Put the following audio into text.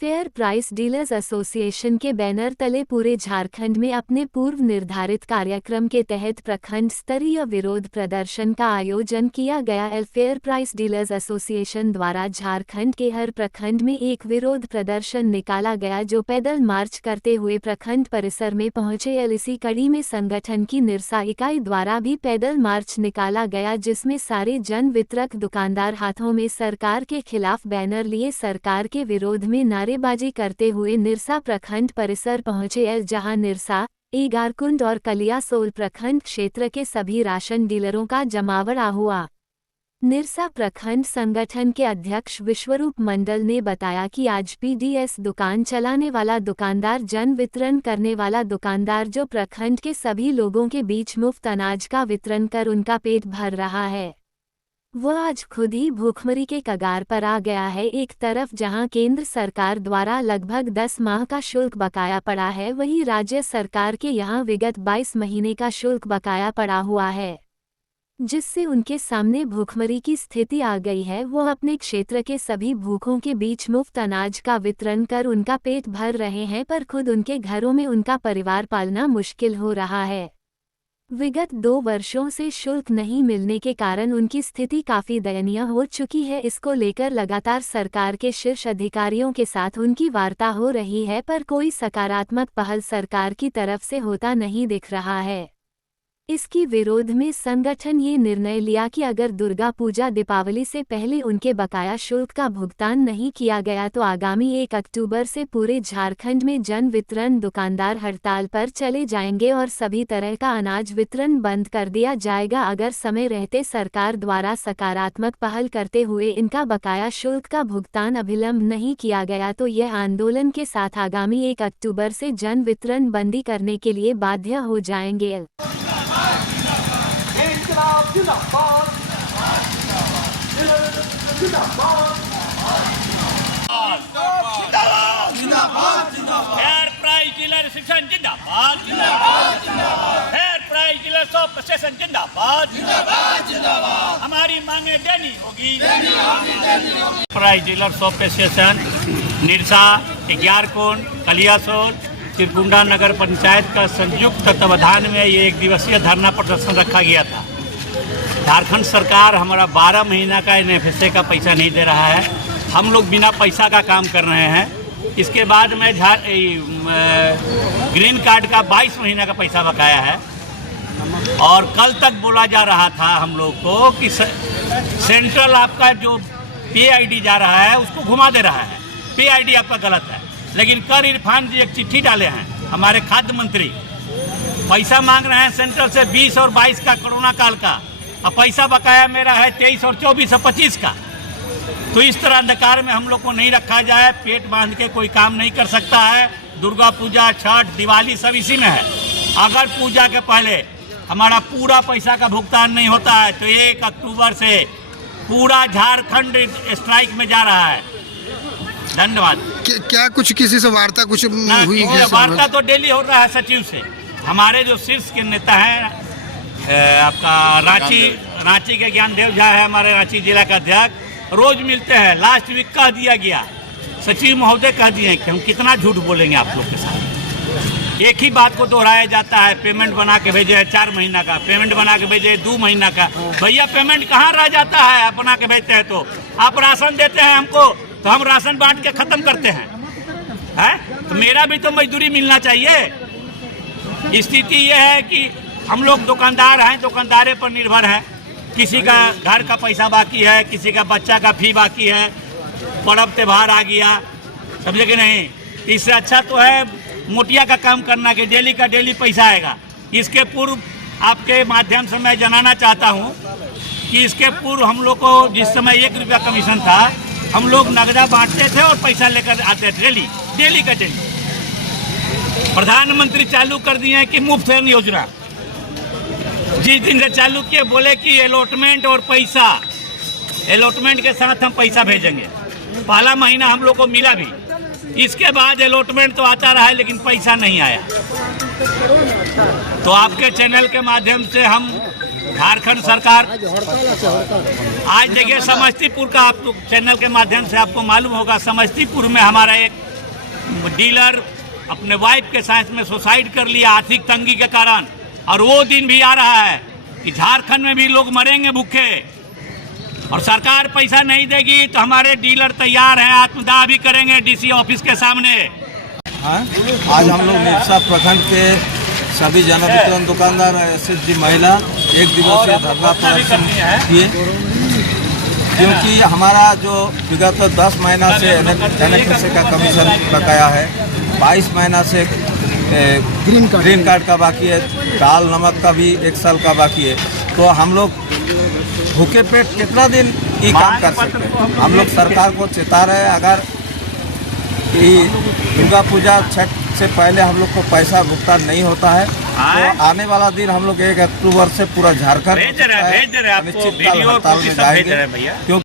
Fair price dealers association के banner तले पूरे झारखंड में अपने पूर्व निर्धारित कार्यक्रम के तहत प्रखंड स्तरीय विरोध प्रदर्शन का आयोजन किया गया। फेयर प्राइस डीलर्स एसोसिएशन द्वारा झारखंड के हर प्रखंड में एक विरोध प्रदर्शन निकाला गया, जो पैदल मार्च करते हुए प्रखंड परिसर में पहुंचे। इसी कड़ी में संगठन की निरसा इकाई द्वारा भी पैदल मार्च निकाला गया, जिसमें सारे जन वितरक दुकानदार हाथों में सरकार के खिलाफ बैनर लिए सरकार के विरोध में नारेबाजी करते हुए निरसा प्रखंड परिसर पहुंचे, जहां निरसा, ईगारकुंड और कलियासोल प्रखंड क्षेत्र के सभी राशन डीलरों का जमावड़ा हुआ। निरसा प्रखंड संगठन के अध्यक्ष विश्वरूप मंडल ने बताया कि आज पीडीएस दुकान चलाने वाला दुकानदार, जन वितरण करने वाला दुकानदार जो प्रखंड के सभी लोगों के बीच मुफ्त अनाज का वितरण कर उनका पेट भर रहा है, वह आज खुद ही भूखमरी के कगार पर आ गया है। एक तरफ जहां केंद्र सरकार द्वारा लगभग 10 माह का शुल्क बकाया पड़ा है, वहीं राज्य सरकार के यहां विगत 22 महीने का शुल्क बकाया पड़ा हुआ है, जिससे उनके सामने भूखमरी की स्थिति आ गई है। वो अपने क्षेत्र के सभी भूखों के बीच मुफ्त अनाज का वितरण कर उनका पेट भर रहे हैं, पर खुद उनके घरों में उनका परिवार पालना मुश्किल हो रहा है। विगत 2 वर्षों से शुल्क नहीं मिलने के कारण उनकी स्थिति काफी दयनीय हो चुकी है। इसको लेकर लगातार सरकार के शीर्ष अधिकारियों के साथ उनकी वार्ता हो रही है, पर कोई सकारात्मक पहल सरकार की तरफ से होता नहीं दिख रहा है। इसकी विरोध में संगठन ये निर्णय लिया कि अगर दुर्गा पूजा दीपावली से पहले उनके बकाया शुल्क का भुगतान नहीं किया गया तो आगामी 1 अक्टूबर से पूरे झारखंड में जन वितरण दुकानदार हड़ताल पर चले जाएंगे और सभी तरह का अनाज वितरण बंद कर दिया जाएगा। अगर समय रहते सरकार द्वारा सकारात्मक पहल करते हुए इनका बकाया शुल्क का भुगतान अविलंब नहीं किया गया तो यह आंदोलन के साथ आगामी 1 अक्टूबर से जन वितरण बंदी करने के लिए बाध्य हो जाएंगे। फेयर प्राइस डीलर एसोसिएशन जिंदाबाद, फेयर प्राइस डीलर एसोसिएशन जिंदाबाद, हमारी मांगे देनी होगी। Price dealer association Nirsa, Egarkund, Kaliasol, Tirkunda नगर पंचायत का संयुक्त तत्वावधान में ये 1 दिवसीय धरना प्रदर्शन रखा गया था। झारखंड सरकार हमारा 12 महीना का एनएफएसए का पैसा नहीं दे रहा है। हम लोग बिना पैसा का काम कर रहे हैं। इसके बाद में ग्रीन कार्ड का 22 महीना का पैसा बकाया है और कल तक बोला जा रहा था हम लोग को कि सेंट्रल आपका जो PID जा रहा है उसको घुमा दे रहा है। PID आपका गलत है, लेकिन कल इरफान जी एक चिट्ठी डाले हैं, हमारे खाद्य मंत्री पैसा मांग रहे हैं सेंट्रल से 20 और 22 का कोरोना काल का, अब पैसा बकाया मेरा है 23 और 24 और 25 का। तो इस तरह अंधकार में हम लोग को नहीं रखा जाए। पेट बांध के कोई काम नहीं कर सकता है। दुर्गा पूजा, छठ, दिवाली सब इसी में है। अगर पूजा के पहले हमारा पूरा पैसा का भुगतान नहीं होता है तो 1 अक्टूबर से पूरा झारखंड स्ट्राइक में जा रहा है। धन्यवाद। क्या कुछ किसी से वार्ता कुछ हुई है? वार्ता तो डेली हो रहा है सचिव से। हमारे जो शीर्ष के नेता हैं आपका रांची के ज्ञानदेव झा है, हमारे रांची जिला का अध्यक्ष, रोज मिलते हैं। लास्ट वीक कह दिया गया, सचिव महोदय कह दिए कि हम कितना झूठ बोलेंगे आप लोग के साथ। एक ही बात को दोहराया जाता है, पेमेंट बना के भेजे 4 महीना का, पेमेंट बना के भेजे 2 महीना का। भैया पेमेंट कहाँ रह जाता है? बना के भेजते हैं तो आप राशन देते हैं हमको, तो हम राशन बांट के खत्म करते हैं। तो मेरा भी तो मजदूरी मिलना चाहिए। स्थिति यह है कि हम लोग दुकानदार हैं, दुकानदारे पर निर्भर हैं। किसी का घर का पैसा बाकी है, किसी का बच्चा का फी बाकी है, पर्व त्योहार आ गया, समझे कि नहीं। इससे अच्छा तो है मोटिया का काम करना कि डेली का डेली पैसा आएगा। इसके पूर्व आपके माध्यम से मैं जनाना चाहता हूँ कि इसके पूर्व हम लोग को जिस समय 1 रुपया कमीशन था, हम लोग नगदा बांटते थे और पैसा लेकर आते थे डेली का डेली। प्रधानमंत्री चालू कर दिए हैं कि मुफ्त योजना। जिस दिन से चालू किए बोले कि अलॉटमेंट और पैसा, अलॉटमेंट के साथ हम पैसा भेजेंगे। पहला महीना हम लोग को मिला भी, इसके बाद अलॉटमेंट तो आता रहा है लेकिन पैसा नहीं आया। तो आपके चैनल के माध्यम से हम झारखंड सरकार आज देखिए समस्तीपुर का, आप चैनल के माध्यम से आपको मालूम होगा, समस्तीपुर में हमारा एक डीलर अपने वाइफ के साथ में सुसाइड कर लिया आर्थिक तंगी के कारण। और वो दिन भी आ रहा है कि झारखंड में भी लोग मरेंगे भूखे और सरकार पैसा नहीं देगी तो हमारे डीलर तैयार हैं, आत्मदाह भी करेंगे डीसी ऑफिस के सामने। हाँ, आज हम लोग निरसा प्रखंड के सभी जनवितरण दुकानदार, एसएचजी महिला एक दिवसीय धरना प्रदर्शन किए, क्योंकि हमारा जो विगत 10 महीना से NFSA का कमीशन बकाया है, 22 महीना से ग्रीन कार्ड का बाकी है, दाल नमक का भी 1 साल का बाकी है। तो हम लोग भूखे पेट कितना दिन ये काम कर सकते हैं। हम लोग सरकार को चेता रहे हैं, अगर दुर्गा पूजा छठ से पहले हम लोग को पैसा भुगतान नहीं होता है तो आने वाला दिन हम लोग 1 अक्टूबर से पूरा झारखंड भेज रहे हैं आपको वीडियो हड़ताल में जाएंगे, क्योंकि